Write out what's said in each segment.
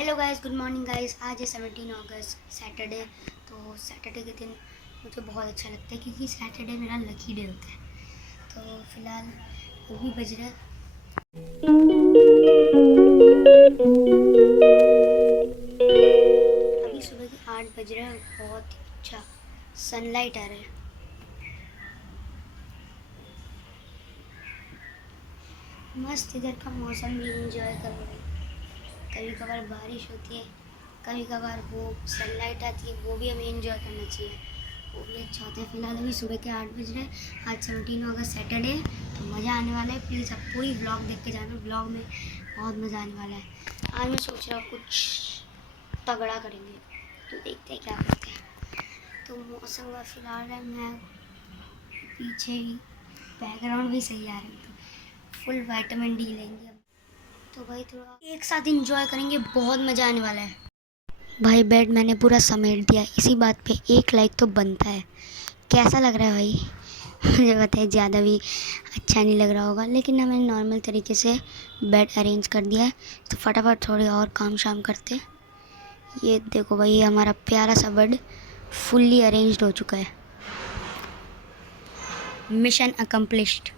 Hello guys, good morning guys. आज है 17 अगस्त Saturday. तो सैटरडे के दिन मुझे बहुत अच्छा लगता है क्योंकि सैटरडे मेरा लकी डे होता है। तो फिलहाल अभी बज रहा है, अभी सुबह के 8 बज रहे हैं। बहुत ही अच्छा सनलाइट आ रहा है। मस्त इधर का मौसम भी इंजॉय कर रहे हैं। कभी कभार बारिश होती है, कभी कभार वो सनलाइट आती है, वो भी हमें इंजॉय करना चाहिए, वो भी अच्छा होता है। फिलहाल अभी सुबह के 8 बज रहे हैं। आज 17 अगस्त सैटरडे, तो मज़ा आने वाला है। प्लीज़ आप पूरी व्लॉग देख के जाना, व्लॉग में बहुत मज़ा आने वाला है। आज मैं सोच रहा हूँ कुछ तगड़ा करेंगे, तो देखते हैं क्या करते हैं। तो मौसम का फिलहाल है, मैं पीछे ही बैकग्राउंड भी सही आ रही है, तो फुल विटामिन डी लेंगे अब। तो भाई थोड़ा एक साथ इंजॉय करेंगे, बहुत मज़ा आने वाला है। भाई बेड मैंने पूरा समेट दिया, इसी बात पे एक लाइक तो बनता है। कैसा लग रहा है भाई? मुझे पता है ज़्यादा भी अच्छा नहीं लग रहा होगा, लेकिन ना मैंने नॉर्मल तरीके से बेड अरेंज कर दिया है। तो फटाफट थोड़े और काम शाम करते हैं। ये देखो भाई, ये हमारा प्यारा सा बेड फुल्ली अरेंज्ड हो चुका है। Mission accomplished.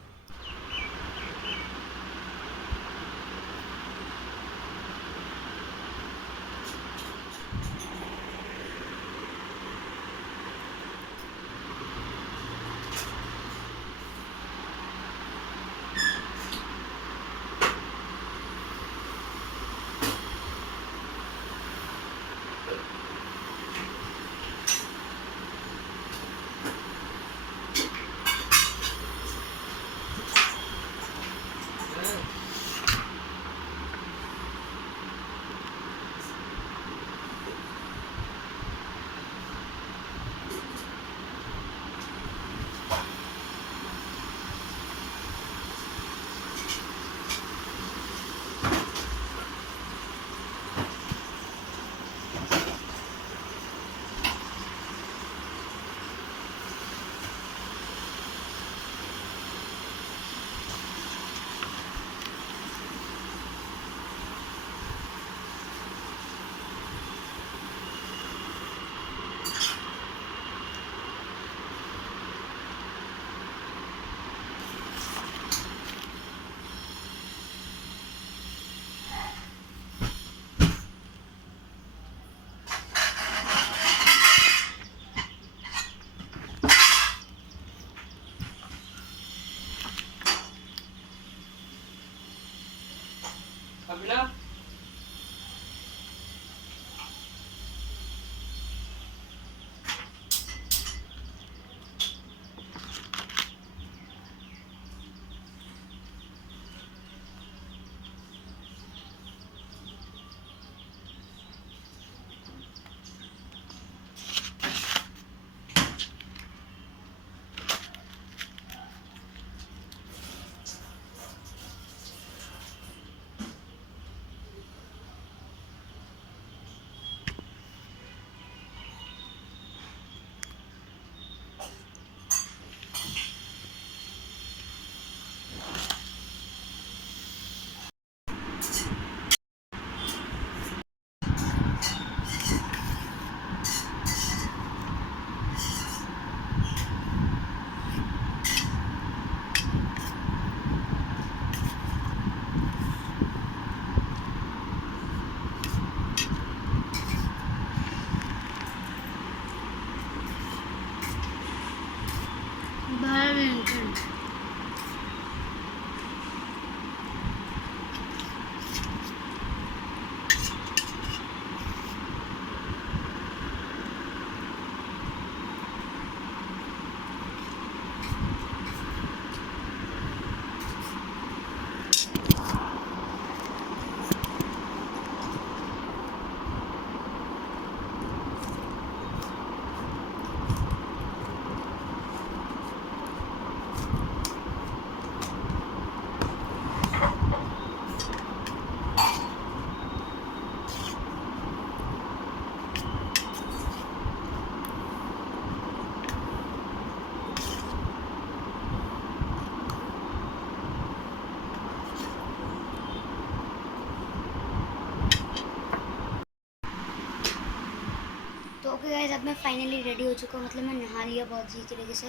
ओके गाइस, अब मैं फाइनली रेडी हो चुका हूँ, मतलब मैं नहा लिया बहुत सही तरीके से।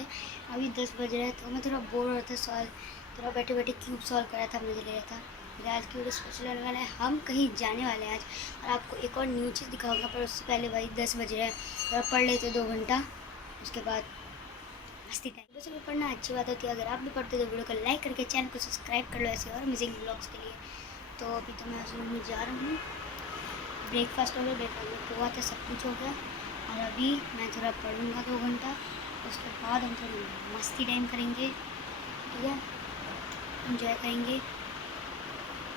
अभी 10 बज रहे हैं, तो मैं थोड़ा बोर हो रहा था, सॉल्व थोड़ा बैठे बैठे क्यूब सॉल्व कर रहा था, मज़े ले रहा था। फिर आज की वीडियो स्पेशल होने वाला है, हम कहीं जाने वाले हैं आज, और आपको एक और न्यू चीज़ दिखाऊंगा। पर उससे पहले भाई 10 बज रहे हैं, थोड़ा पढ़ लेते 2 घंटा, उसके बाद मस्ती टाइम। वैसे भी पढ़ना अच्छी बात होती है, अगर आप भी पढ़ते तो वीडियो को लाइक करके चैनल को सब्सक्राइब कर लो ऐसे और अमेजिंग ब्लॉग्स के लिए। तो अभी तो मैं रूम में जा रहा हूँ, ब्रेकफास्ट हो गया, ब्रेकफास्ट में पोहा था, सब कुछ हो गया। और अभी मैं थोड़ा पढ़ूंगा 2 घंटा, उसके बाद हम थोड़ी मस्ती टाइम करेंगे, ठीक है, इंजॉय करेंगे।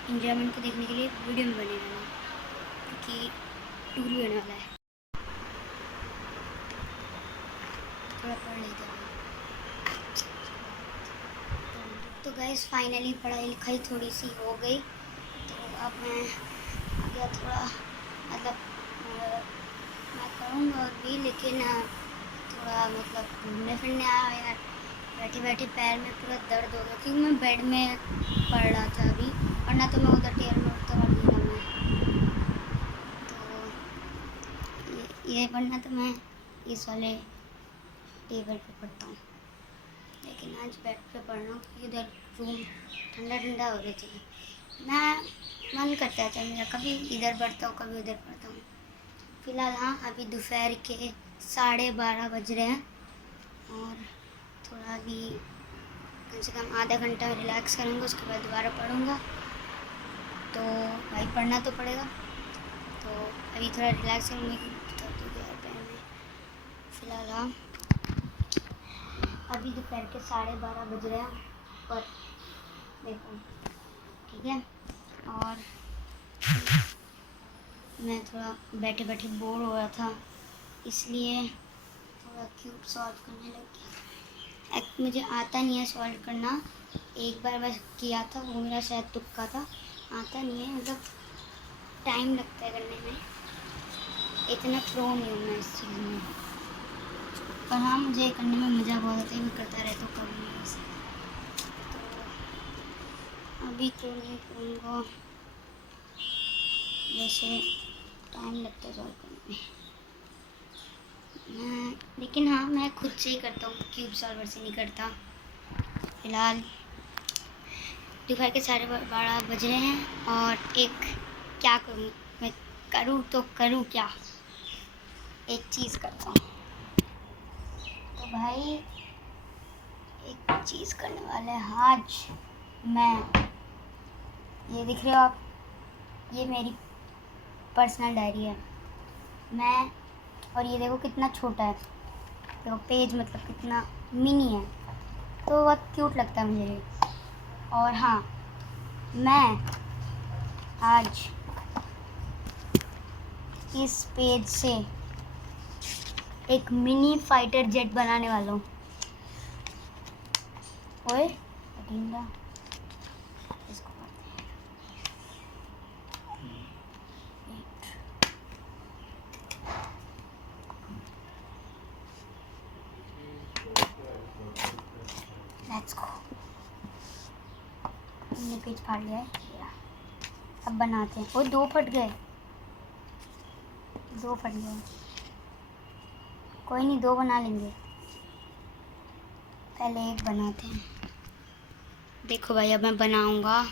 इंजॉयमेंट को देखने के लिए वीडियो में बने रहना, क्योंकि टूर भी होने वाला है। थोड़ा पढ़ लेते हैं। तो गाइस फाइनली पढ़ाई लिखाई थोड़ी सी हो गई, तो अब मैं आ गया थोड़ा, मतलब मैं करूँगा और भी, लेकिन थोड़ा मतलब घूमने फिरने आया यार। बैठे बैठे पैर में पूरा दर्द हो गया, क्योंकि मैं बेड में पढ़ रहा था अभी, वरना तो मैं उधर टेबल में उठता पढ़ लिया मैं। तो ये पढ़ना तो मैं इस वाले टेबल पे पढ़ता हूँ, लेकिन आज बेड पे पढ़ रहा हूँ, क्योंकि इधर रूम ठंडा ठंडा हो रही थी। मैं मन करता है मेरा, कभी इधर पढ़ता हूँ कभी उधर पढ़ता हूँ। फ़िलहाल हाँ, अभी दोपहर के 12:30 बज रहे हैं, और थोड़ा भी कम से कम आधा घंटा रिलैक्स करूँगा, उसके बाद दोबारा पढ़ूँगा। तो भाई पढ़ना तो पड़ेगा, तो अभी थोड़ा रिलैक्स करूँगा, दर्द हो गया पैर में। फ़िलहाल हाँ, अभी दोपहर के 12:30 बज रहे हैं, पर देखो ठीक है। और मैं थोड़ा बैठे बैठे बोर हो रहा था, इसलिए थोड़ा क्यूब सॉल्व करने लग गया। मुझे आता नहीं है सॉल्व करना, एक बार बस किया था, वो मेरा शायद तुक्का था, आता नहीं है, मतलब टाइम लगता है करने में, इतना प्रो नहीं हूँ मैं इस चीज़ में। पर हाँ, मुझे करने में मज़ा बहुत आता है, मैं करता रहता हूँ कभी नहीं वैसे। तो अभी तो नहीं करूँगा, वैसे टाइम लगता है सॉल्व करने में, लेकिन हाँ मैं खुद से ही करता हूँ, क्यूब सॉल्वर से नहीं करता। फ़िलहाल दोपहर के 12:30 बज रहे हैं, और एक क्या करूँ मैं, करूँ तो करूँ क्या, एक चीज़ करता हूँ। तो भाई एक चीज़ करने वाले हैं आज मैं, ये दिख रहे हो आप, ये मेरी पर्सनल डायरी है। मैं, और ये देखो कितना छोटा है, देखो पेज मतलब कितना मिनी है, तो बहुत क्यूट लगता है मुझे ये। और हाँ, मैं आज इस पेज से एक मिनी फाइटर जेट बनाने वाला हूँ। ओए अटिंगा, इसको लेट्स गो। हमने पेज फाड़ लिया है, अब बनाते हैं। वो 2 फट गए, 2 फट गए, कोई नहीं 2 बना लेंगे, पहले एक बनाते हैं। देखो भाई अब मैं बनाऊंगा।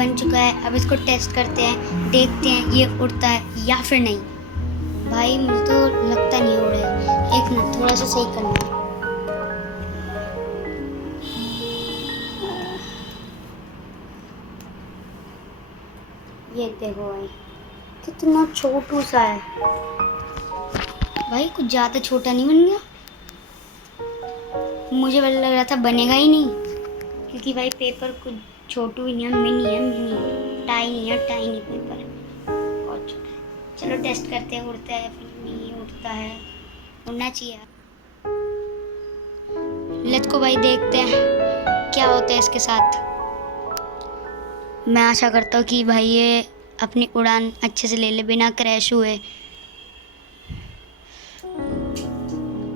बन चुका है। अब इसको टेस्ट करते हैं, देखते हैं ये उड़ता है या फिर नहीं। भाई मुझे तो लगता नहीं उड़ेगा। एक मिनट, थोड़ा सा सही करना है। ये देखो भाई, कितना छोटू सा है भाई, कुछ ज़्यादा छोटा नहीं बन गया। मुझे लग रहा था बनेगा ही नहीं, क्योंकि भाई पेपर कुछ छोटू ही नहीं है, मिनी है, मिनी टाइनी है, टाइनी पेपर बहुत छोटा है। चलो टेस्ट करते हैं, उड़ता है फिर नहीं उड़ता है। उड़ना चाहिए। लेट्स को भाई, देखते हैं क्या होता है इसके साथ। मैं आशा करता हूँ कि भाई ये अपनी उड़ान अच्छे से ले ले बिना क्रैश हुए।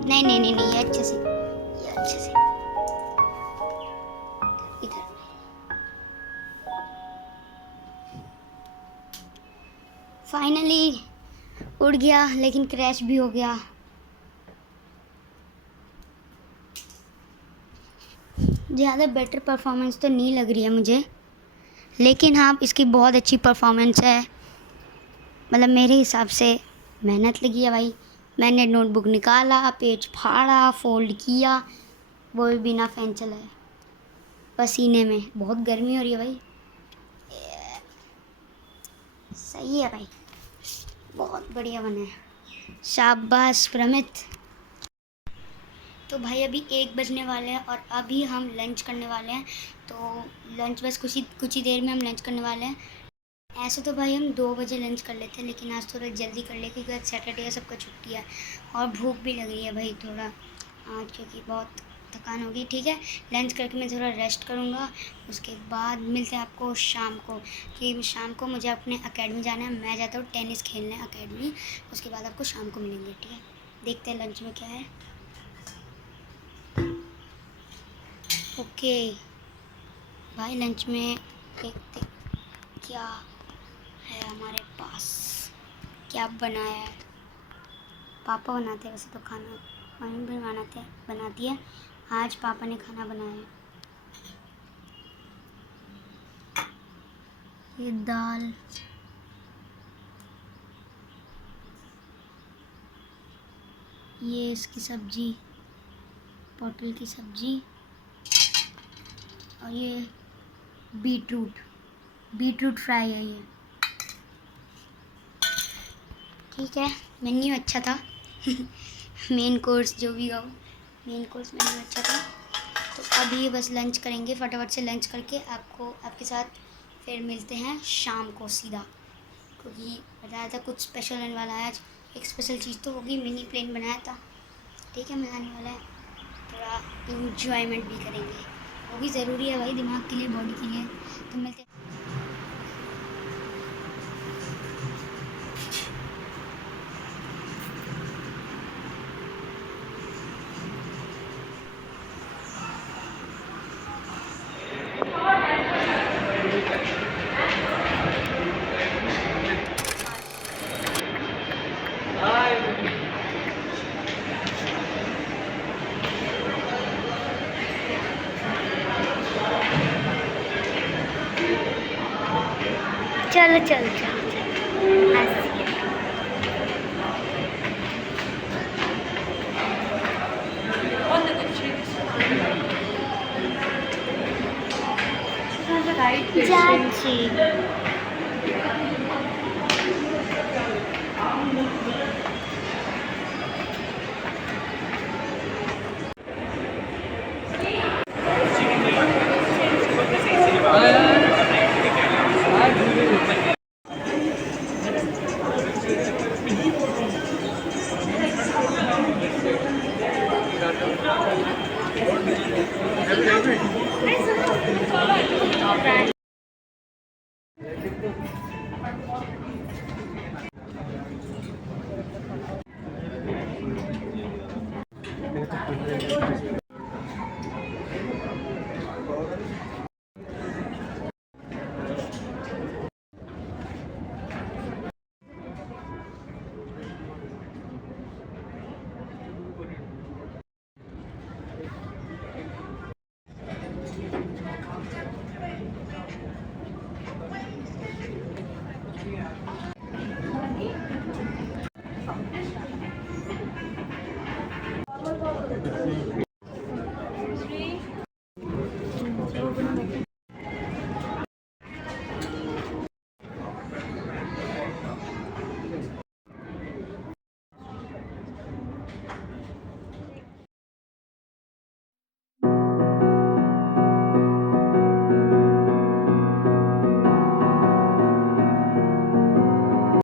नहीं नहीं नहीं नहीं, ये अच्छे से, ये अच्छे से इधर। फाइनली उड़ गया, लेकिन क्रैश भी हो गया। ज़्यादा बेटर परफॉर्मेंस तो नहीं लग रही है मुझे, लेकिन हाँ इसकी बहुत अच्छी परफॉर्मेंस है। मतलब मेरे हिसाब से मेहनत लगी है भाई। मैंने नोटबुक निकाला, पेज फाड़ा, फोल्ड किया, वो भी बिना फैन चलाए, पसीने में। बहुत गर्मी हो रही है भाई। सही है भाई, बहुत बढ़िया बना है। शाबाश प्रमित। तो भाई अभी 1 बजने वाले हैं और अभी हम लंच करने वाले हैं। तो लंच बस कुछ ही देर में हम लंच करने वाले हैं। ऐसे तो भाई हम 2 बजे लंच कर लेते हैं, लेकिन आज थोड़ा जल्दी कर ले क्योंकि आज सैटरडे है, सबका छुट्टी है और भूख भी लग रही है भाई थोड़ा आज, क्योंकि बहुत थकान होगी। ठीक है, लंच करके मैं थोड़ा रेस्ट करूँगा, उसके बाद मिलते हैं आपको शाम को। कि शाम को मुझे अपने अकेडमी जाना है, मैं जाता हूँ टेनिस खेलने अकेडमी। उसके बाद आपको शाम को मिलेंगे। ठीक है, देखते हैं लंच में क्या है। ओके भाई, लंच में देखते क्या है हमारे पास, क्या बनाया है। पापा बनाते हैं वैसे तो खाना, मम्मी भी बनाती है। आज पापा ने खाना बनाया है। ये दाल, ये इसकी सब्जी, पोटल की सब्जी, और ये बीटरूट फ्राई है ये। ठीक है, मेन्यू अच्छा था। मेन कोर्स जो भी हो, मेन कोर्स मेन्यू अच्छा था। तो अभी बस लंच करेंगे, फटाफट से लंच करके आपके साथ फिर मिलते हैं शाम को सीधा, क्योंकि बताया था कुछ स्पेशल होने वाला है आज। एक स्पेशल चीज़ तो होगी, मिनी प्लेन बनाया था। ठीक है, मज़ा आने वाला है, थोड़ा इंजॉयमेंट भी करेंगे, वो भी ज़रूरी है भाई, दिमाग के लिए, बॉडी के लिए। तो मिलते हैं। चलो चलो चलो, जाची।